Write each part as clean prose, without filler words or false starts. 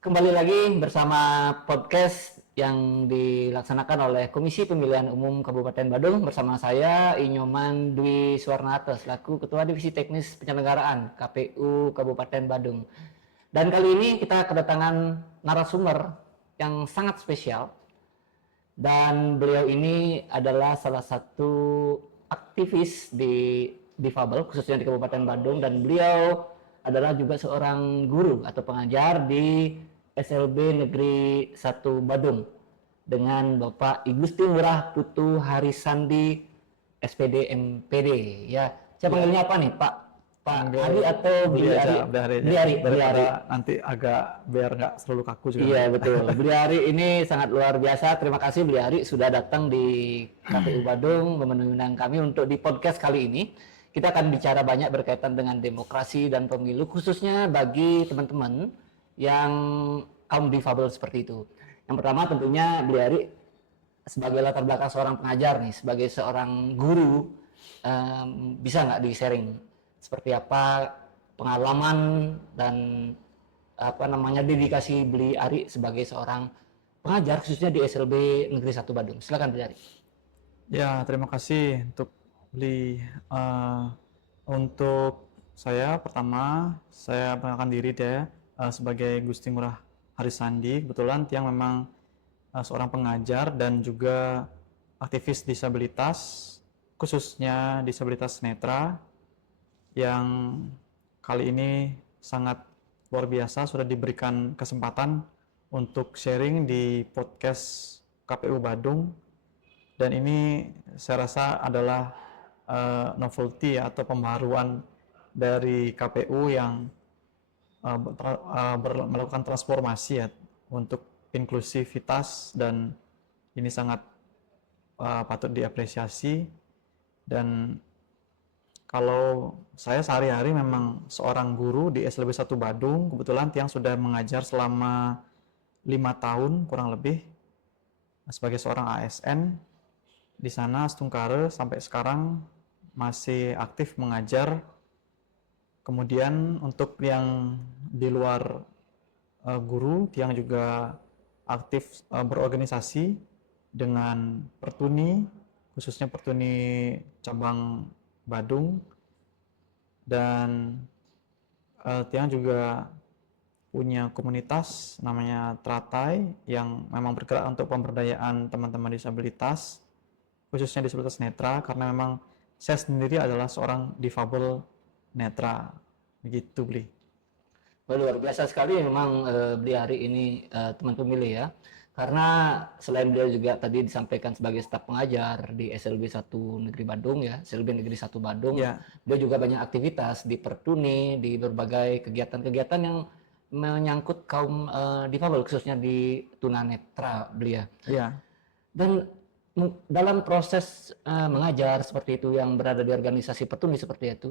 Kembali lagi bersama podcast yang dilaksanakan oleh Komisi Pemilihan Umum Kabupaten Badung bersama saya Inyoman Dwi Suwarnata selaku Ketua Divisi Teknis Penyelenggaraan KPU Kabupaten Badung. Dan kali ini kita kedatangan narasumber yang sangat spesial dan beliau ini adalah salah satu aktivis di difabel khususnya di Kabupaten Badung dan beliau adalah juga seorang guru atau pengajar di SLB Negeri 1 Badung dengan Bapak Igusti Ngurah Putu Harisandi SPD MPD ya. Saya panggilnya apa nih Pak? Pak Ari atau Beli Ari? Beli Ari. Daripada nanti agak biar nggak selalu kaku juga. Iya betul. Beli Ari ini sangat luar biasa. Terima kasih Beli Ari sudah datang di KPU Badung memenangkan kami untuk di podcast kali ini. Kita akan bicara banyak berkaitan dengan demokrasi dan pemilu khususnya bagi teman-teman yang kaum difabel seperti itu. Yang pertama tentunya Beli Ari sebagai latar belakang seorang pengajar nih, sebagai seorang guru, bisa nggak di-sharing seperti apa pengalaman dan dedikasi Beli Ari sebagai seorang pengajar khususnya di SLB Negeri 1 Badung. Silakan Beli Ari. Ya, terima kasih untuk Beli. Untuk saya pertama saya perkenalkan diri deh sebagai Gusti Ngurah Harisandi. Kebetulan Tiang memang seorang pengajar dan juga aktivis disabilitas, khususnya disabilitas netra yang kali ini sangat luar biasa sudah diberikan kesempatan untuk sharing di podcast KPU Badung, dan ini saya rasa adalah novelty atau pembaruan dari KPU yang melakukan transformasi ya untuk inklusivitas, dan ini sangat patut diapresiasi. Dan kalau saya sehari-hari memang seorang guru di SLB 1 Badung, kebetulan Tiang sudah mengajar selama 5 tahun kurang lebih sebagai seorang ASN di sana Stungkare, sampai sekarang masih aktif mengajar. Kemudian untuk yang di luar guru, Tiang juga aktif berorganisasi dengan Pertuni, khususnya Pertuni cabang Badung, dan Tiang juga punya komunitas namanya Tratai yang memang bergerak untuk pemberdayaan teman-teman disabilitas, khususnya disabilitas netra, karena memang saya sendiri adalah seorang difabel netra. Begitu, Bli. Luar biasa sekali memang Beli Ari ini teman pemilih ya. Karena selain beliau juga tadi disampaikan sebagai staf pengajar di SLB 1 Negeri Badung ya, SLB Negeri 1 Badung, Ya, beliau juga banyak aktivitas di Pertuni, di berbagai kegiatan-kegiatan yang menyangkut kaum difabel khususnya di tunanetra beliau. ya. Dan dalam proses mengajar seperti itu yang berada di organisasi Pertuni seperti itu,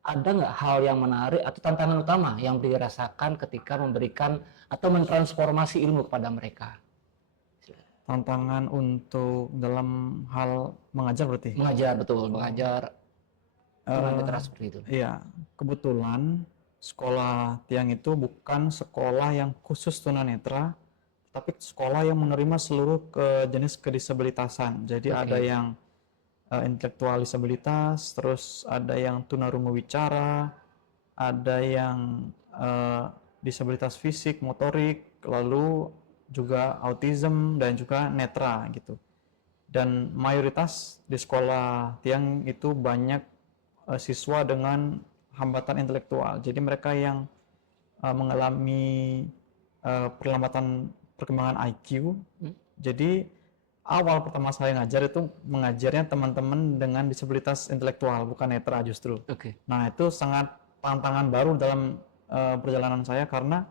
ada nggak hal yang menarik atau tantangan utama yang dirasakan ketika memberikan atau mentransformasi ilmu kepada mereka? Tantangan untuk dalam hal mengajar berarti? Mengajar, betul, mengajar tunanetra Eh, seperti itu. Iya, kebetulan sekolah Tiang itu bukan sekolah yang khusus tunanetra, tapi sekolah yang menerima seluruh jenis kedisabilitasan. Jadi ada Oke. yang intelektual disabilitas, terus ada yang tunarungu wicara, ada yang disabilitas fisik, motorik, lalu juga autism dan juga netra gitu. Dan mayoritas di sekolah Tiang itu banyak siswa dengan hambatan intelektual. Jadi mereka yang mengalami perlambatan perkembangan IQ. Jadi awal pertama saya ngajar itu mengajarnya teman-teman dengan disabilitas intelektual, bukan netra justru. Oke. Nah, itu sangat tantangan baru dalam perjalanan saya, karena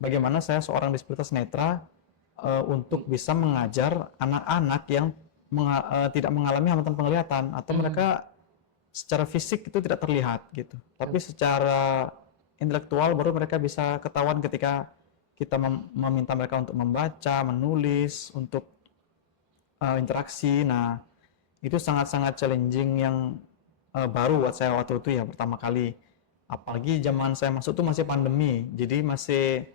bagaimana saya seorang disabilitas netra untuk bisa mengajar anak-anak yang tidak mengalami hambatan penglihatan, atau mereka secara fisik itu tidak terlihat gitu, tapi secara intelektual baru mereka bisa ketahuan ketika kita meminta mereka untuk membaca, menulis, untuk interaksi. Nah, itu sangat-sangat challenging yang baru buat saya waktu itu ya, pertama kali. Apalagi zaman saya masuk tuh masih pandemi, jadi masih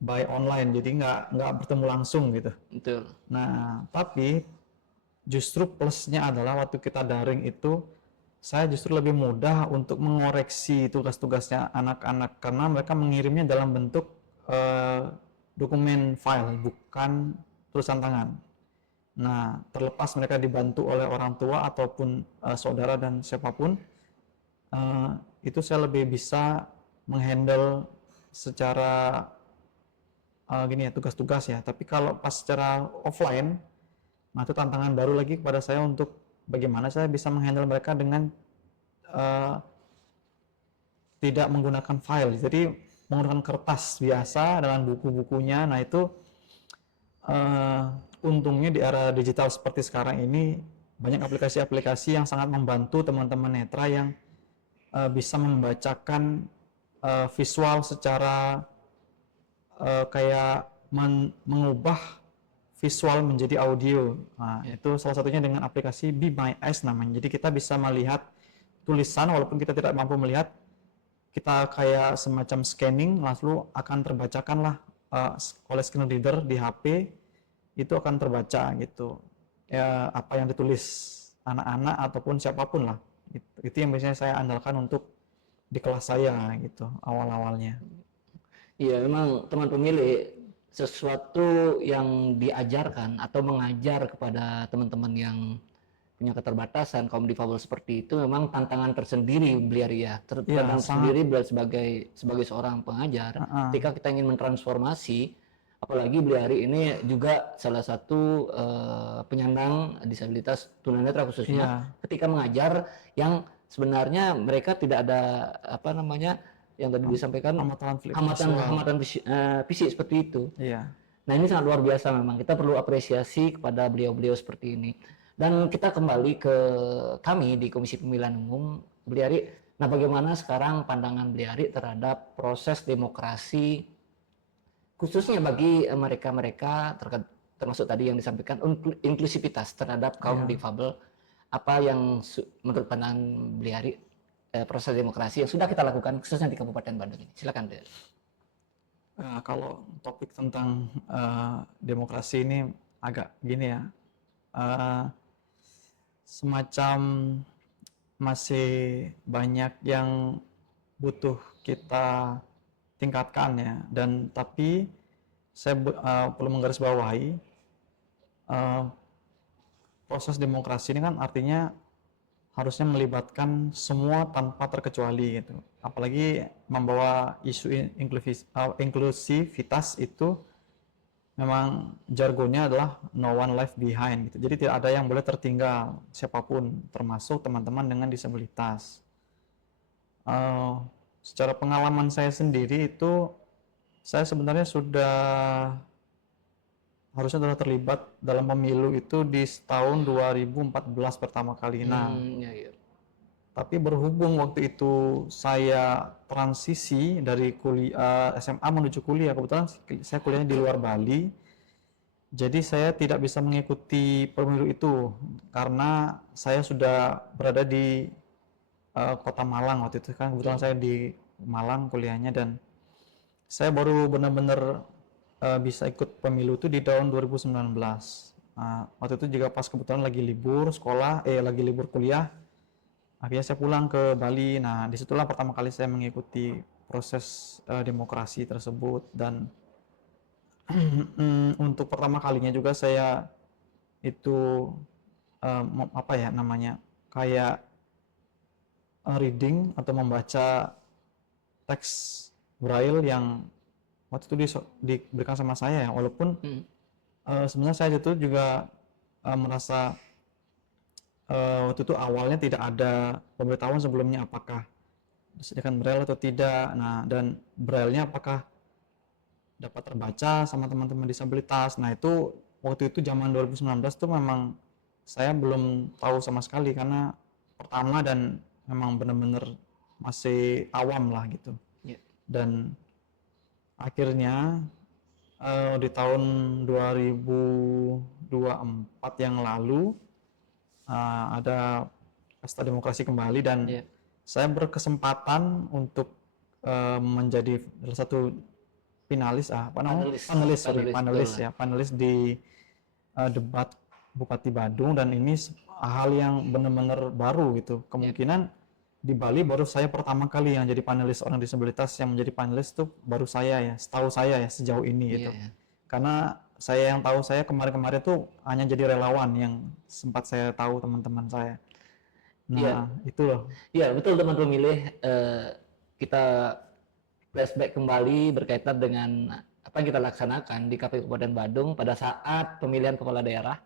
by online, jadi nggak bertemu langsung gitu. Betul. Nah, tapi justru plusnya adalah waktu kita daring itu saya justru lebih mudah untuk mengoreksi tugas-tugasnya anak-anak karena mereka mengirimnya dalam bentuk dokumen file, bukan tulisan tangan. Nah, terlepas mereka dibantu oleh orang tua ataupun saudara dan siapapun, eh, itu saya lebih bisa menghandle secara gini ya, tugas-tugas ya. Tapi kalau pas secara offline, nah itu tantangan baru lagi kepada saya untuk bagaimana saya bisa menghandle mereka dengan eh, tidak menggunakan file. Jadi menggunakan kertas biasa dengan buku-bukunya. Nah itu eh, untungnya di era digital seperti sekarang ini banyak aplikasi-aplikasi yang sangat membantu teman-teman netra yang bisa membacakan visual secara kayak mengubah visual menjadi audio. Nah, itu salah satunya dengan aplikasi Be My Eyes namanya. Jadi kita bisa melihat tulisan walaupun kita tidak mampu melihat, kita kayak semacam scanning lalu akan terbacakanlah oleh screen reader di HP, itu akan terbaca gitu. Ya, apa yang ditulis anak-anak ataupun siapapun lah. Itu yang biasanya saya andalkan untuk di kelas saya gitu awal-awalnya. Iya, memang teman pemilih sesuatu yang diajarkan atau mengajar kepada teman-teman yang punya keterbatasan kaum difabel seperti itu memang tantangan tersendiri beliau ya. Iya, Tantangan sangat. tersendiri beliau sebagai seorang pengajar ketika kita ingin mentransformasi, apalagi beliau ini juga salah satu penyandang disabilitas tunanetra khususnya, Iya, ketika mengajar yang sebenarnya mereka tidak ada apa namanya yang tadi disampaikan hambatan visual. hambatan fisik seperti itu. Iya. Nah ini sangat luar biasa memang. Kita perlu apresiasi kepada beliau-beliau seperti ini. Dan kita kembali ke kami di Komisi Pemilihan Umum, Bliari. Nah bagaimana sekarang pandangan Bliari terhadap proses demokrasi, khususnya bagi mereka-mereka termasuk tadi yang disampaikan inklusivitas terhadap kaum Iya. difabel. Apa yang menurut pandangan Bliari proses demokrasi yang sudah kita lakukan khususnya di Kabupaten Bandung ini? Silakan Bliari. Kalau topik tentang demokrasi ini agak gini ya, eh, semacam masih banyak yang butuh kita tingkatkan ya. Dan tapi saya perlu menggarisbawahi eh, proses demokrasi ini kan artinya harusnya melibatkan semua tanpa terkecuali gitu. Apalagi membawa isu inklusivitas itu memang jargonnya adalah no one left behind gitu. Jadi tidak ada yang boleh tertinggal siapapun, termasuk teman-teman dengan disabilitas. Uh, Secara pengalaman saya sendiri itu saya sebenarnya harusnya sudah terlibat dalam pemilu itu di tahun 2014 pertama kali. Nah, Ya, ya. tapi berhubung waktu itu saya transisi dari kuliah SMA menuju kuliah, kebetulan saya kuliahnya di luar Bali, jadi saya tidak bisa mengikuti pemilu itu karena saya sudah berada di kota Malang waktu itu kan, kebetulan saya di Malang kuliahnya, dan saya baru benar-benar bisa ikut pemilu itu di tahun 2019. Nah, waktu itu juga pas kebetulan lagi libur sekolah, lagi libur kuliah. Akhirnya saya pulang ke Bali. Nah, disitulah pertama kali saya mengikuti proses demokrasi tersebut, dan untuk pertama kalinya juga saya itu apa ya namanya, kayak reading atau membaca teks braille yang waktu itu diberikan sama saya ya, walaupun sebenarnya saya itu juga merasa waktu itu awalnya tidak ada pemberitahuan sebelumnya apakah disediakan braille atau tidak. Nah, dan braille-nya apakah dapat terbaca sama teman-teman disabilitas. Nah, itu waktu itu zaman 2019 tuh memang saya belum tahu sama sekali karena pertama dan memang benar-benar masih awam lah gitu. Ya. Dan akhirnya di tahun 2024 yang lalu ada pesta demokrasi kembali, dan saya berkesempatan untuk menjadi salah satu finalis apa namanya Panelis, panelis sorry panelis, panelis betul. ya panelis di debat Bupati Badung, dan ini hal yang benar-benar baru gitu. Yep. Kemungkinan di Bali baru saya pertama kali yang jadi panelis orang disabilitas, yang menjadi panelis tuh baru saya ya, setahu saya ya sejauh ini Iya, gitu. ya. Karena saya yang tahu, saya kemarin-kemarin tuh hanya jadi relawan yang sempat saya tahu teman-teman saya. Iya, Nah, itu loh. iya betul teman pemilih. Kita flashback kembali berkaitan dengan apa yang kita laksanakan di KPU Kabupaten Badung pada saat pemilihan kepala daerah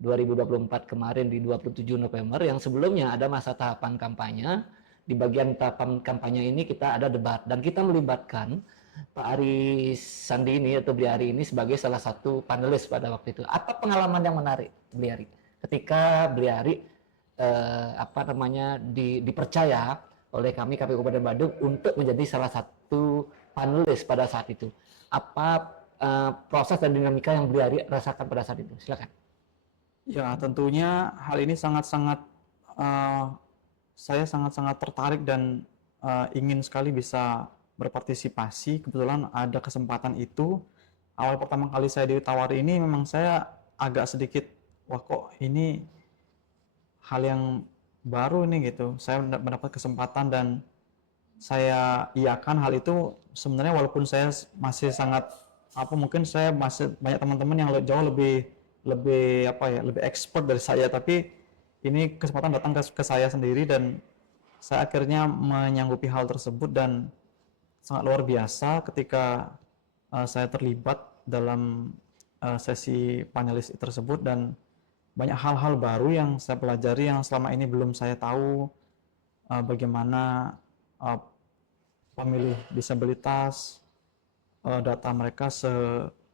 2024 kemarin di 27 November, yang sebelumnya ada masa tahapan kampanye. Di bagian tahapan kampanye ini kita ada debat dan kita melibatkan Pak Ari Sandi ini atau Bli Ari ini sebagai salah satu panelis pada waktu itu. Apa pengalaman yang menarik Bli Ari ketika Bli Ari dipercaya oleh kami KPU Kabupaten Badung untuk menjadi salah satu panelis pada saat itu? Apa proses dan dinamika yang Bli Ari rasakan pada saat itu? Silakan. Ya, tentunya hal ini sangat-sangat eh, saya sangat-sangat tertarik dan ingin sekali bisa berpartisipasi. Kebetulan ada kesempatan itu. Awal pertama kali saya ditawari ini memang saya agak sedikit, wah kok ini hal yang baru ini gitu. Saya mendapat kesempatan dan saya iakan hal itu. Sebenarnya walaupun saya masih sangat apa, mungkin saya masih banyak teman-teman yang jauh lebih lebih apa ya, lebih expert dari saya, tapi ini kesempatan datang ke saya sendiri dan saya akhirnya menyanggupi hal tersebut, dan sangat luar biasa ketika saya terlibat dalam sesi panelis tersebut, dan banyak hal-hal baru yang saya pelajari yang selama ini belum saya tahu, bagaimana uh, pemilih disabilitas, data mereka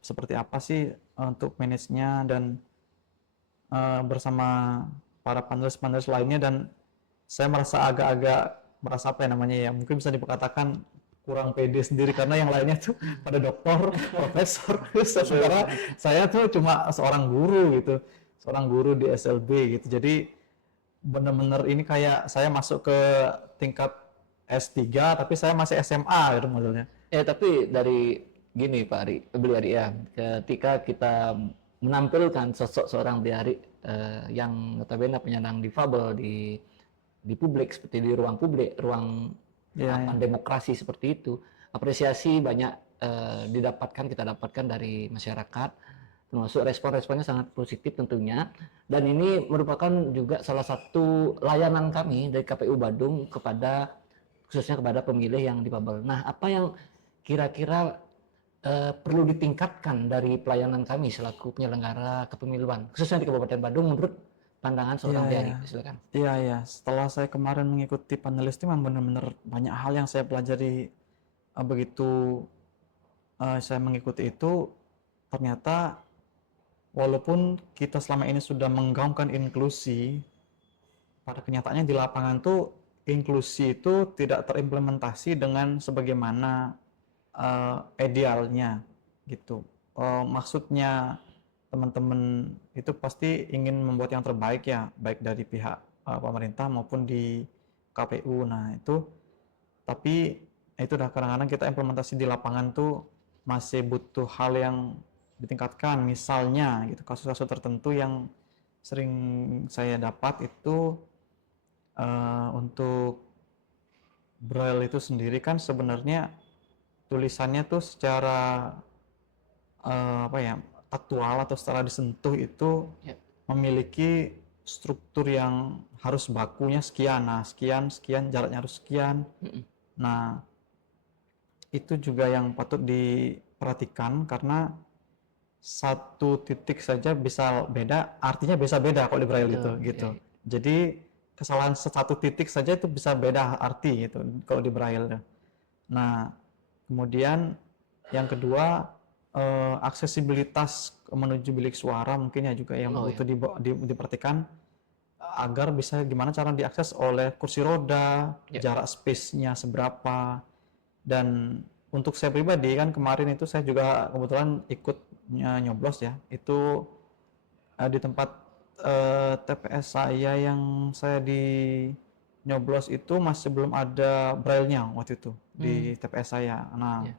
seperti apa sih untuk manage-nya, dan bersama para panelis-panelis lainnya. Dan saya merasa agak-agak merasa apa ya namanya ya, mungkin bisa dikatakan kurang pede sendiri karena yang lainnya tuh pada doktor, profesor, sementara saya tuh cuma seorang guru gitu, seorang guru di SLB gitu. Jadi bener-bener ini kayak saya masuk ke tingkat S3 tapi saya masih SMA gitu modelnya. Tapi dari gini Pak Ari, Beli Ari ya, ketika kita menampilkan sosok seorang Beli Ari yang notabene penyandang difabel di publik, seperti di ruang publik, ruang Ya, tahapan ya. demokrasi seperti itu, apresiasi banyak kita dapatkan dari masyarakat, termasuk respon-responnya sangat positif tentunya. Dan ini merupakan juga salah satu layanan kami dari KPU Badung kepada khususnya kepada pemilih yang difabel. Nah, apa yang kira-kira perlu ditingkatkan dari pelayanan kami selaku penyelenggara kepemiluan, khususnya di Kabupaten Badung menurut pandangan Iya, seorang iya. Biari? Silakan. Iya, iya. Setelah saya kemarin mengikuti panelis itu memang benar-benar banyak hal yang saya pelajari. Begitu saya mengikuti itu, ternyata walaupun kita selama ini sudah menggaungkan inklusi, pada kenyataannya di lapangan tuh inklusi itu tidak terimplementasi dengan sebagaimana idealnya gitu. Maksudnya teman-teman itu pasti ingin membuat yang terbaik ya, baik dari pihak pemerintah maupun di KPU. Nah itu, tapi itu udah kadang-kadang kita implementasi di lapangan tuh masih butuh hal yang ditingkatkan. Misalnya gitu, kasus-kasus tertentu yang sering saya dapat itu untuk Braille itu sendiri kan sebenarnya tulisannya tuh secara apa ya, taktual atau secara disentuh itu Ya. memiliki struktur yang harus bakunya sekian, nah sekian sekian jaraknya harus sekian. Nah itu juga yang patut diperhatikan karena satu titik saja bisa beda, artinya bisa beda kalau di Braille itu Betul. gitu. Ya. Jadi kesalahan satu titik saja itu bisa beda arti gitu kalau di Braille. Nah kemudian yang kedua, aksesibilitas menuju bilik suara mungkin ya juga yang Oh ya. butuh diperhatikan, agar bisa gimana cara diakses oleh kursi roda, Ya. jarak space-nya seberapa. Dan untuk saya pribadi kan kemarin itu saya juga kebetulan ikut nyoblos ya, itu di tempat TPS saya yang saya di nyoblos itu masih belum ada braille-nya waktu itu di TPS saya. Nah Ya.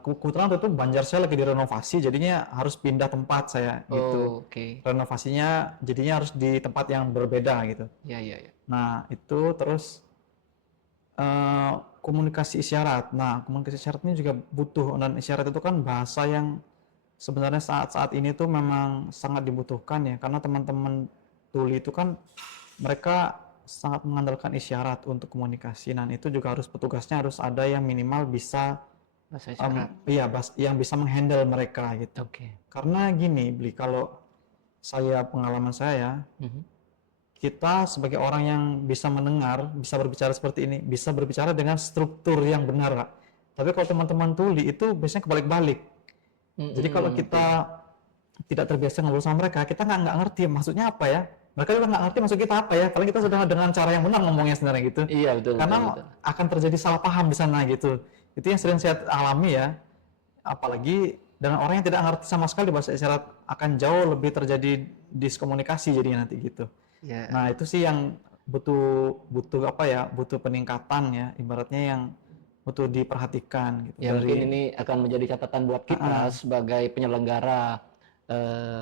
kebetulan waktu itu Banjar saya lagi direnovasi, jadinya harus pindah tempat saya gitu. Oh, oke. Renovasinya jadinya harus di tempat yang berbeda gitu. Ya, ya, ya. Nah, itu terus eh, komunikasi isyarat. Nah, komunikasi isyarat ini juga butuh, dan isyarat itu kan bahasa yang sebenarnya saat-saat ini tuh memang sangat dibutuhkan ya, karena teman-teman tuli itu kan mereka sangat mengandalkan isyarat untuk komunikasi. Dan itu juga harus petugasnya harus ada yang minimal bisa Bahasa isyarat. iya, yang bisa menghandle mereka gitu. Oke. Karena gini, Bli, kalau pengalaman saya, Mhm. kita sebagai orang yang bisa mendengar, bisa berbicara seperti ini, bisa berbicara dengan struktur yang benar, Kak. Tapi kalau teman-teman tuli itu biasanya kebalik-balik. Jadi kalau Oke. kita tidak terbiasa ngobrol sama mereka, kita nggak ngerti maksudnya apa ya. Mereka juga nggak ngerti maksud kita apa ya. Kalau kita sudah dengan cara yang benar ngomongnya sebenarnya gitu. Iya, betul, betul, Karena betul. akan terjadi salah paham di sana gitu. Itu yang sering saya alami ya. Apalagi dengan orang yang tidak ngerti sama sekali bahasa isyarat, akan jauh lebih terjadi diskomunikasi jadinya nanti gitu. Ya. Nah, itu sih yang butuh butuh apa ya? Butuh peningkatan ya, ibaratnya yang butuh diperhatikan gitu Ya, mungkin ini akan menjadi catatan buat kita sebagai penyelenggara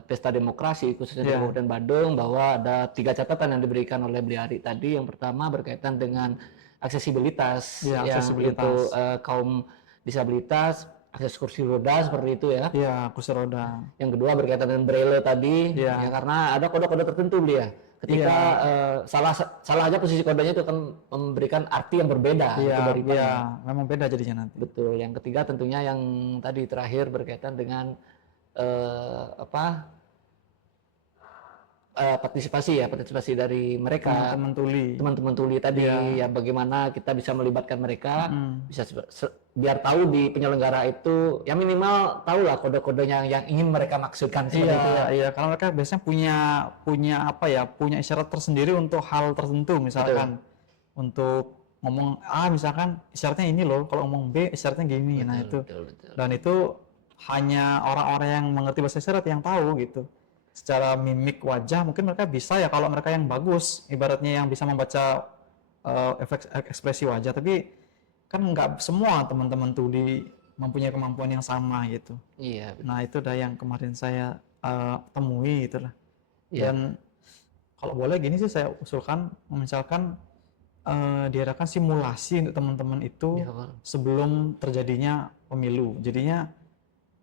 pesta demokrasi khususnya di Iya. Kabupaten Badung, bahwa ada 3 catatan yang diberikan oleh Bli Ari tadi. Yang pertama berkaitan dengan aksesibilitas, Iya, yang aksesibilitas. untuk kaum disabilitas, akses kursi roda seperti itu ya. Iya, kursi roda. Yang kedua berkaitan dengan braille tadi, Iya. ya karena ada kode-kode tertentu Bli ya. Ketika Iya. salah aja posisi kodenya itu akan memberikan arti yang berbeda Iya, itu dari iya, bank. memang beda jadinya nanti. Betul. Yang ketiga tentunya yang tadi terakhir berkaitan dengan apa, partisipasi dari mereka, Teman-teman tuli. teman-teman tuli tadi, Iya. ya bagaimana kita bisa melibatkan mereka, Mm. bisa biar tahu di penyelenggara itu, ya minimal tahu lah kode-kodenya yang ingin mereka maksudkan seperti itu ya. Iya, karena mereka biasanya punya apa ya, punya isyarat tersendiri untuk hal tertentu, misalkan untuk ngomong A, misalkan isyaratnya ini loh, kalau ngomong B isyaratnya gini. Nah, itu. Betul, betul. Dan itu hanya orang-orang yang mengerti bahasa isyarat yang tahu gitu. Secara mimik wajah mungkin mereka bisa ya, kalau mereka yang bagus, ibaratnya yang bisa membaca ekspresi wajah, tapi kan nggak semua teman-teman tuli mempunyai kemampuan yang sama gitu. Iya, betul. Nah, itu dah yang kemarin saya temui itulah. Iya. Dan kalau boleh gini sih saya usulkan, misalkan diadakan simulasi untuk teman-teman itu Di awal. sebelum terjadinya pemilu. Jadinya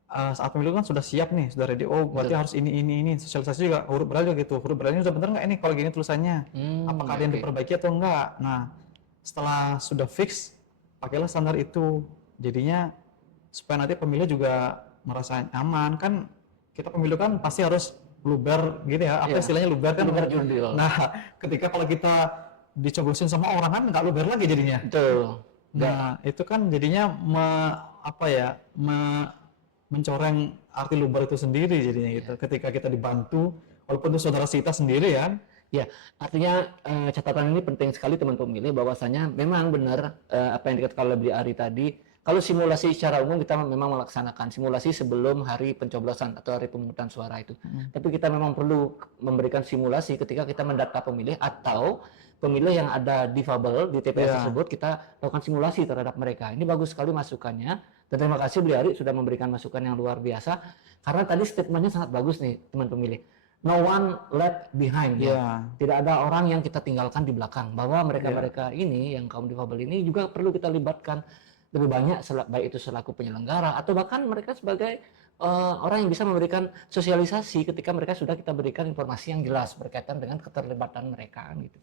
saat pemilu kan sudah siap nih, sudah ready. Oh, berarti harus ini. Sosialisasi juga huruf braille juga gitu. Huruf braille sudah benar nggak ini kalau gini tulisannya? Apakah ada yang diperbaiki atau enggak? Nah, setelah sudah fix, pakailah standar itu. Jadinya supaya nanti pemilih juga merasa nyaman. Kan kita pemilu kan pasti harus luber gitu ya. Apa istilahnya luber kan? Luber jurdil. Nah, ketika kalau kita dicoblosin sama orang kan nggak luber lagi jadinya. Betul. Nah, itu kan jadinya mencoreng arti luber itu sendiri jadinya gitu. Ketika kita dibantu, walaupun itu saudara kita sendiri kan. Ya, artinya catatan ini penting sekali teman pemilih, bahwasanya memang benar apa yang dikatakan oleh Bli Ari tadi. Kalau simulasi secara umum kita memang melaksanakan simulasi sebelum hari pencoblosan atau hari pemungutan suara itu. Tapi kita memang perlu memberikan simulasi ketika kita mendata pemilih atau pemilih yang ada difabel di TPS tersebut, kita lakukan simulasi terhadap mereka. Ini bagus sekali masukannya. Dan terima kasih Bli Ari sudah memberikan masukan yang luar biasa. Karena tadi statementnya sangat bagus nih teman pemilih. No one left behind. Ya. Tidak ada orang yang kita tinggalkan di belakang. Bahwa mereka-mereka ini yang kaum difabel ini juga perlu kita libatkan lebih banyak, baik itu selaku penyelenggara atau bahkan mereka sebagai orang yang bisa memberikan sosialisasi ketika mereka sudah kita berikan informasi yang jelas berkaitan dengan keterlibatan mereka gitu.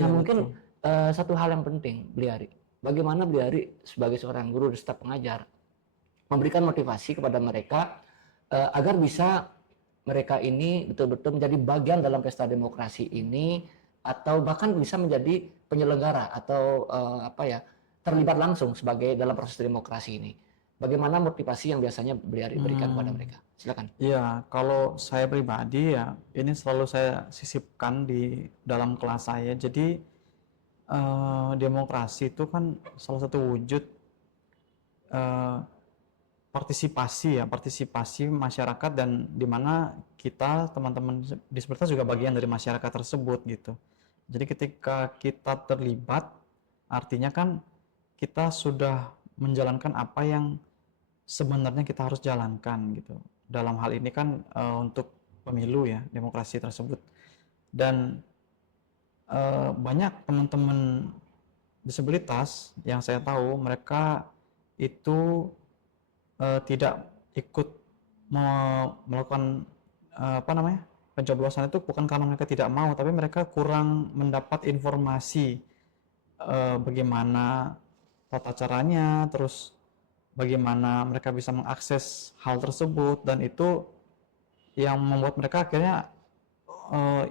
Nah, mungkin satu hal yang penting Bli Ari, bagaimana Bli Ari sebagai seorang guru dan staf pengajar memberikan motivasi kepada mereka agar bisa mereka ini betul-betul menjadi bagian dalam pesta demokrasi ini, atau bahkan bisa menjadi penyelenggara atau terlibat langsung sebagai dalam proses demokrasi ini. Bagaimana motivasi yang biasanya Bli Ari berikan kepada mereka? Silakan. Iya, kalau saya pribadi ya, ini selalu saya sisipkan di dalam kelas saya. Jadi demokrasi itu kan salah satu wujud partisipasi masyarakat, dan dimana kita teman-teman disabilitas juga bagian dari masyarakat tersebut gitu. Jadi ketika kita terlibat, artinya kan kita sudah menjalankan apa yang sebenarnya kita harus jalankan gitu. Dalam hal ini kan untuk pemilu ya, demokrasi tersebut. Dan banyak teman-teman disabilitas yang saya tahu mereka itu tidak ikut melakukan apa namanya pencoblosan itu bukan karena mereka tidak mau, tapi mereka kurang mendapat informasi bagaimana tata caranya, terus bagaimana mereka bisa mengakses hal tersebut, dan itu yang membuat mereka akhirnya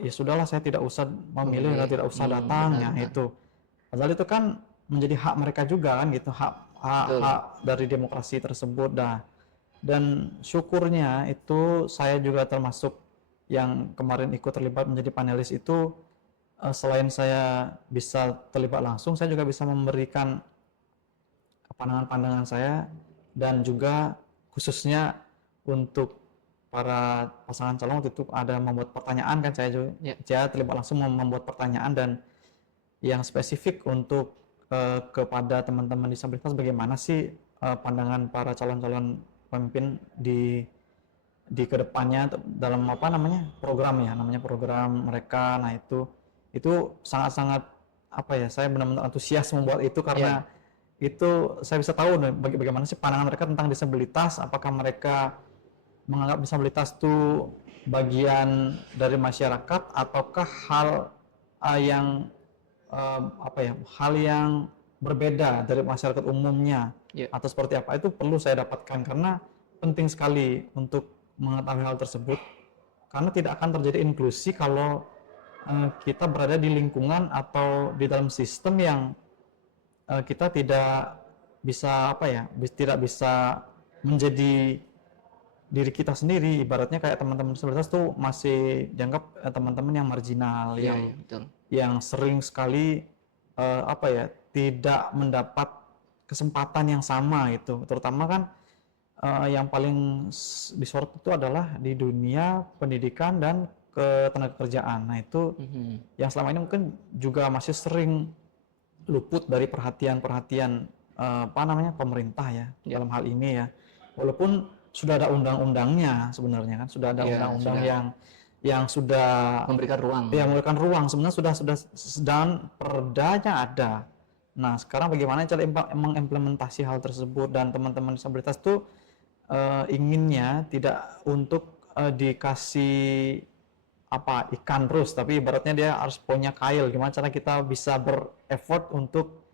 ya sudahlah, saya tidak usah memilih atau tidak usah datang ya benar-benar. itu. Padahal itu kan menjadi hak mereka juga kan gitu, hak hak, Betul. hak dari demokrasi tersebut. Dan syukurnya itu saya juga termasuk yang kemarin ikut terlibat menjadi panelis itu. Selain saya bisa terlibat langsung, saya juga bisa memberikan pandangan-pandangan saya, dan juga khususnya untuk para pasangan calon waktu itu ada membuat pertanyaan kan, saya juga saya terlibat langsung membuat pertanyaan dan yang spesifik untuk kepada teman-teman disabilitas, bagaimana sih pandangan para calon-calon pemimpin di kedepannya dalam apa namanya program ya, namanya program mereka. Nah itu sangat-sangat apa ya, saya benar-benar antusias membuat itu karena itu saya bisa tahu bagaimana sih pandangan mereka tentang disabilitas, apakah mereka menganggap disabilitas itu bagian dari masyarakat ataukah hal yang apa ya, hal yang berbeda dari masyarakat umumnya, atau seperti apa. Itu perlu saya dapatkan karena penting sekali untuk mengetahui hal tersebut, karena tidak akan terjadi inklusi kalau kita berada di lingkungan atau di dalam sistem yang kita tidak bisa apa ya, tidak bisa menjadi diri kita sendiri. Ibaratnya kayak teman-teman disabilitas tuh masih dianggap teman-teman yang marginal, Betul. yang sering sekali apa ya, tidak mendapat kesempatan yang sama itu. Terutama kan yang paling disorot itu adalah di dunia pendidikan dan ketenagakerjaan. Nah itu yang selama ini mungkin juga masih sering luput dari perhatian apa namanya pemerintah ya dalam hal ini ya. Walaupun sudah ada undang-undangnya sebenarnya kan, sudah ada undang-undang yang sudah memberikan ruang sebenarnya, sudah dan perdanya ada. Nah sekarang bagaimana cara mengimplementasi hal tersebut, dan teman-teman disabilitas tuh inginnya tidak untuk dikasih apa ikan terus, tapi ibaratnya dia harus punya kail. Gimana cara kita bisa bereffort untuk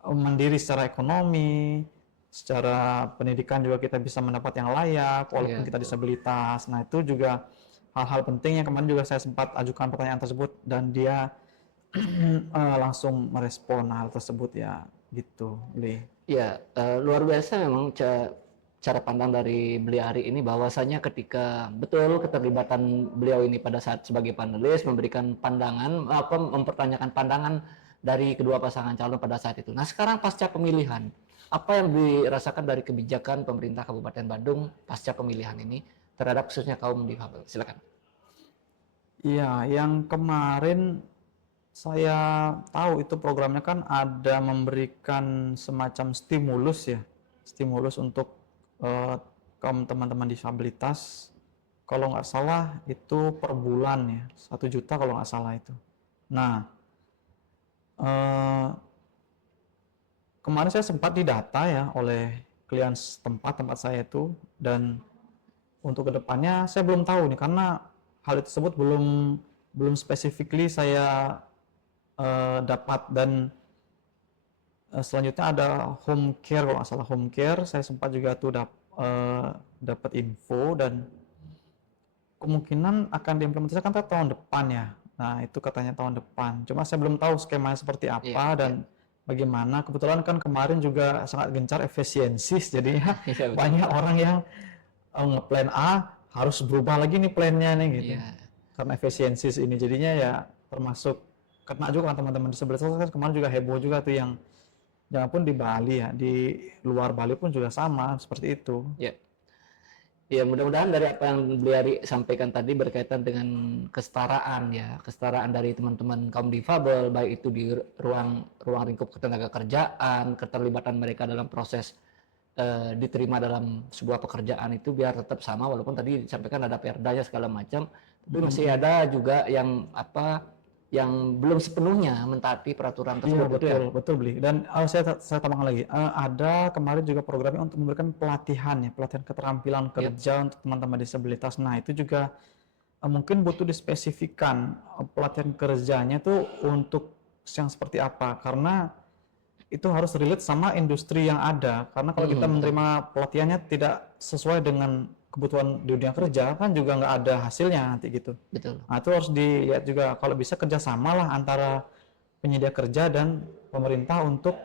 mandiri secara ekonomi, secara pendidikan juga kita bisa mendapat yang layak walaupun kita disabilitas. Nah itu juga hal-hal penting yang kemarin juga saya sempat ajukan pertanyaan tersebut, dan dia langsung merespon hal tersebut ya gitu, Li. Ya, luar biasa memang cara pandang dari beliau hari ini, bahwasanya ketika betul keterlibatan beliau ini pada saat sebagai panelis memberikan pandangan, mempertanyakan pandangan dari kedua pasangan calon pada saat itu. Nah sekarang pasca pemilihan, apa yang dirasakan dari kebijakan pemerintah Kabupaten Badung pasca pemilihan ini terhadap khususnya kaum difabel? Silakan. Iya, yang kemarin saya tahu itu programnya kan ada memberikan semacam stimulus ya, stimulus untuk kaum teman-teman disabilitas. Kalau nggak salah itu per bulan ya, 1 juta kalau nggak salah itu. Nah, kemarin saya sempat didata ya oleh klien tempat saya itu, dan untuk kedepannya saya belum tahu nih karena hal tersebut belum specifically saya dapat. Dan selanjutnya ada home care, kalau nggak salah home care saya sempat juga tuh dapat info, dan kemungkinan akan diimplementasikan tahun depan ya. Nah itu katanya tahun depan, cuma saya belum tahu skemanya seperti apa dan bagaimana. Kebetulan kan kemarin juga sangat gencar efisiensi, jadinya banyak orang yang ngeplan A harus berubah lagi nih plannya nih gitu. Karena efisiensi ini jadinya ya termasuk kena juga kan teman-teman disabilitas. Kan kemarin juga heboh juga tuh, yang jangan pun di Bali ya, di luar Bali pun juga sama seperti itu. Ya mudah-mudahan dari apa yang beliau sampaikan tadi berkaitan dengan kesetaraan ya, kesetaraan dari teman-teman kaum difabel, baik itu di ruang lingkup ketenaga kerjaan, keterlibatan mereka dalam proses diterima dalam sebuah pekerjaan itu biar tetap sama, walaupun tadi disampaikan ada perdanya segala macam, tapi masih ada juga yang yang belum sepenuhnya mentaati peraturan Iya, tersebut gitu ya. betul, betul beli. Dan saya tambahkan lagi, ada kemarin juga programnya untuk memberikan pelatihan ya, pelatihan keterampilan Ya, kerja untuk teman-teman disabilitas. Nah, itu juga mungkin butuh dispesifikan pelatihan kerjanya tuh untuk yang seperti apa, karena itu harus relate sama industri yang ada. Karena kalau kita betul, menerima pelatihannya tidak sesuai dengan kebutuhan di dunia kerja, kan juga nggak ada hasilnya nanti gitu. betul. Nah, itu harus dilihat juga, kalau bisa kerjasama lah antara penyedia kerja dan pemerintah untuk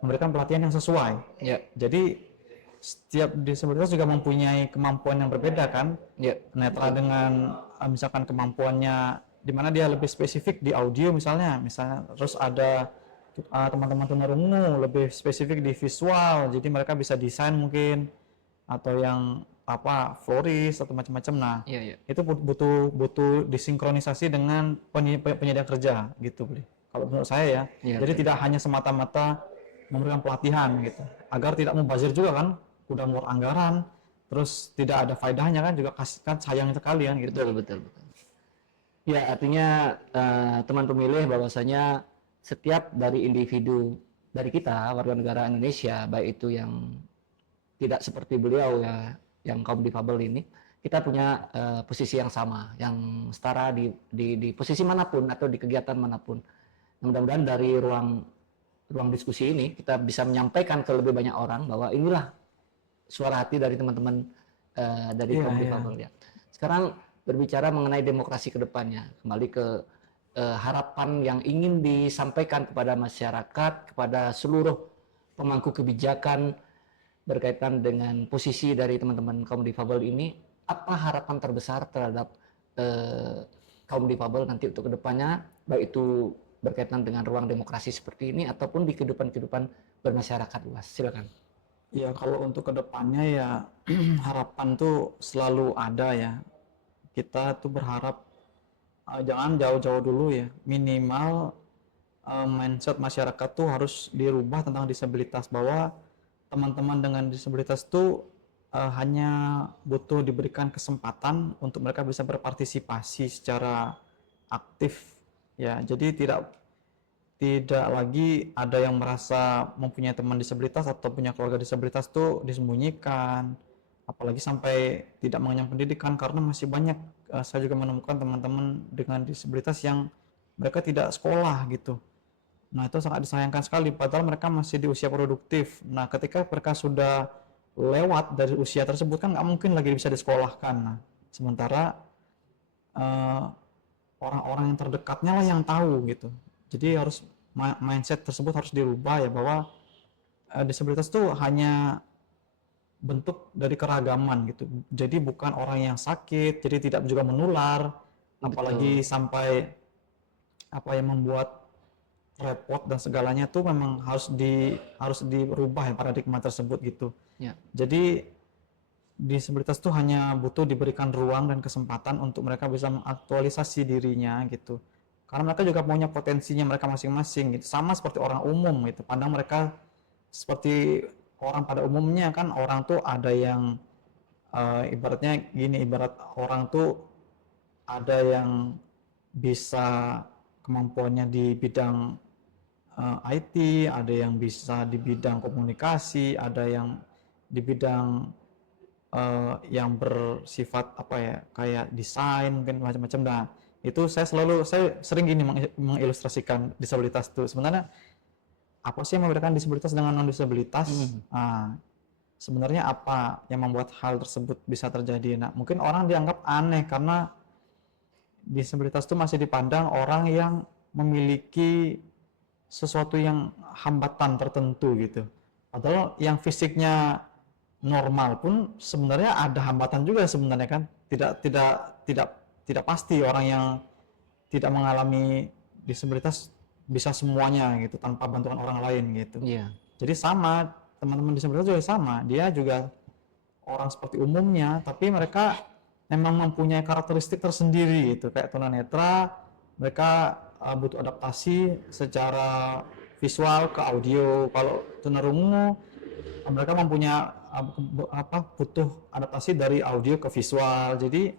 memberikan pelatihan yang sesuai. Ya, Jadi setiap disabilitas juga mempunyai kemampuan yang berbeda kan. ya, Netra dengan misalkan kemampuannya di mana dia lebih spesifik di audio misalnya, terus ada teman-teman tunarungu lebih spesifik di visual, jadi mereka bisa desain mungkin atau yang apa florist atau macam-macam. Nah, ya, ya. itu butuh butuh disinkronisasi dengan penyedia kerja gitu, Bli. Kalau menurut saya ya. Iya, Jadi betul. tidak hanya semata-mata memberikan pelatihan gitu, agar tidak mubazir juga kan, udah mengeluarkan anggaran, terus tidak ada faedahnya kan, juga kan sayang sekali kan gitu. Betul, betul, betul. Ya, artinya teman pemilih bahwasanya setiap dari individu dari kita warga negara Indonesia, baik itu yang tidak seperti beliau ya, yang kaum difabel ini, kita punya posisi yang sama, yang setara di posisi manapun atau di kegiatan manapun. Mudah-mudahan dari ruang diskusi ini kita bisa menyampaikan ke lebih banyak orang bahwa inilah suara hati dari teman-teman dari Iya, kaum iya. difabel ya. Sekarang berbicara mengenai demokrasi ke depannya, kembali ke harapan yang ingin disampaikan kepada masyarakat, kepada seluruh pemangku kebijakan berkaitan dengan posisi dari teman-teman kaum difabel ini, apa harapan terbesar terhadap kaum difabel nanti untuk kedepannya, baik itu berkaitan dengan ruang demokrasi seperti ini ataupun di kehidupan bermasyarakat luas. Silakan. Ya kalau untuk kedepannya ya harapan tuh selalu ada ya. Kita tuh berharap jangan jauh-jauh dulu ya. Minimal mindset masyarakat tuh harus dirubah tentang disabilitas, bahwa teman-teman dengan disabilitas tuh hanya butuh diberikan kesempatan untuk mereka bisa berpartisipasi secara aktif ya. Jadi tidak lagi ada yang merasa mempunyai teman disabilitas atau punya keluarga disabilitas tuh disembunyikan, apalagi sampai tidak mengenyam pendidikan, karena masih banyak saya juga menemukan teman-teman dengan disabilitas yang mereka tidak sekolah gitu. Nah, itu sangat disayangkan sekali, padahal mereka masih di usia produktif. Nah, ketika mereka sudah lewat dari usia tersebut kan nggak mungkin lagi bisa disekolahkan. Nah, sementara eh, orang-orang yang terdekatnya lah yang tahu gitu. Jadi harus mindset tersebut harus dirubah ya, bahwa disabilitas itu hanya bentuk dari keragaman gitu. Jadi bukan orang yang sakit, jadi tidak juga menular, apalagi Betul. sampai apa yang membuat repot dan segalanya tuh memang harus dirubah ya paradigma tersebut gitu. Ya. Jadi disabilitas tuh hanya butuh diberikan ruang dan kesempatan untuk mereka bisa mengaktualisasi dirinya gitu. Karena mereka juga punya potensinya mereka masing-masing gitu. Sama seperti orang umum gitu. Pandang mereka seperti orang pada umumnya kan, orang tuh ada yang ibaratnya gini, ibarat orang tuh ada yang bisa kemampuannya di bidang IT, ada yang bisa di bidang komunikasi, ada yang di bidang yang bersifat apa ya, kayak desain mungkin macam-macam. Nah, itu saya sering gini mengilustrasikan disabilitas itu. Sebenarnya apa sih yang membedakan disabilitas dengan non disabilitas? Nah, sebenarnya apa yang membuat hal tersebut bisa terjadi? Nah, mungkin orang dianggap aneh karena disabilitas itu masih dipandang orang yang memiliki sesuatu yang hambatan tertentu gitu. Padahal yang fisiknya normal pun sebenarnya ada hambatan juga sebenarnya kan. Tidak pasti orang yang tidak mengalami disabilitas bisa semuanya gitu tanpa bantuan orang lain gitu. Iya. Jadi sama, teman-teman disabilitas juga sama. Dia juga orang seperti umumnya, tapi mereka memang mempunyai karakteristik tersendiri gitu. Kayak tunanetra, mereka butuh adaptasi secara visual ke audio. Kalau tunarungu mereka mempunyai butuh adaptasi dari audio ke visual. Jadi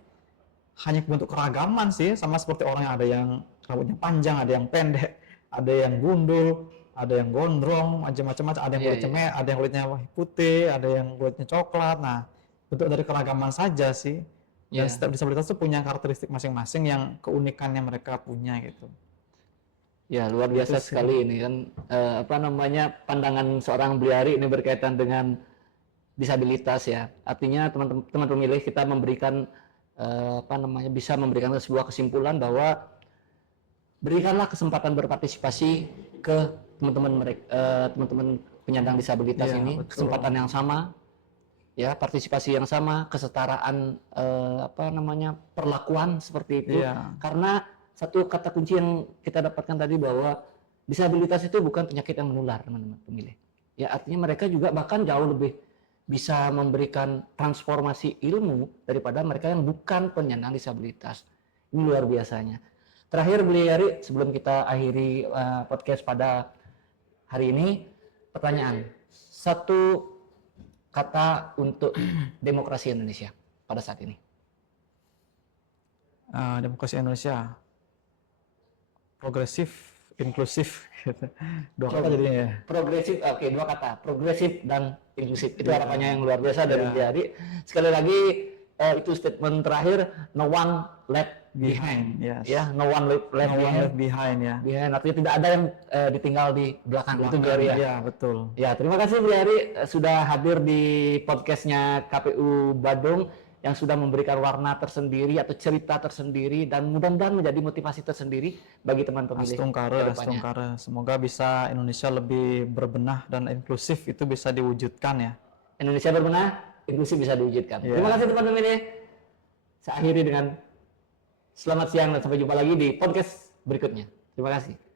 hanya bentuk keragaman sih, sama seperti orang yang ada yang rambutnya panjang, ada yang pendek, ada yang gundul, ada yang gondrong, macam-macam, ada yang kulitnya merah, ada yang kulitnya putih, ada yang kulitnya coklat. Nah, bentuk dari keragaman saja sih. Dan setiap disabilitas itu punya karakteristik masing-masing yang keunikannya mereka punya gitu. Ya, luar biasa sekali ini kan pandangan seorang Bliari ini berkaitan dengan disabilitas ya. Artinya teman-teman pemilih kita memberikan bisa memberikan sebuah kesimpulan bahwa berikanlah kesempatan berpartisipasi ke teman-teman penyandang disabilitas ini, betul. Kesempatan yang sama. Ya, partisipasi yang sama, kesetaraan perlakuan seperti itu. Karena satu kata kunci yang kita dapatkan tadi bahwa disabilitas itu bukan penyakit yang menular, teman-teman pemilih. Ya, artinya mereka juga bahkan jauh lebih bisa memberikan transformasi ilmu daripada mereka yang bukan penyandang disabilitas. Ini luar biasanya. Terakhir, Bliari, sebelum kita akhiri podcast pada hari ini, pertanyaan. Satu kata untuk demokrasi Indonesia pada saat ini. Demokrasi Indonesia progresif, inklusif, gitu. Dua kata jadinya ya. Progresif, oke, dua kata, progresif dan inklusif. Itu harapannya yang luar biasa dari Bliari. Sekali lagi itu statement terakhir, no one left behind. Yes. Ya, no one left behind ya. Behind, artinya tidak ada yang ditinggal di belakang. Itu Bliari ya. Iya, betul. Ya, terima kasih Bliari sudah hadir di podcastnya KPU Badung yang sudah memberikan warna tersendiri atau cerita tersendiri dan mudah-mudahan menjadi motivasi tersendiri bagi teman pemilih. Astungkara. Semoga bisa Indonesia lebih berbenah dan inklusif itu bisa diwujudkan ya. Indonesia berbenah, inklusif bisa diwujudkan. Terima kasih teman pemilih. Saya akhiri dengan selamat siang dan sampai jumpa lagi di podcast berikutnya. Terima kasih.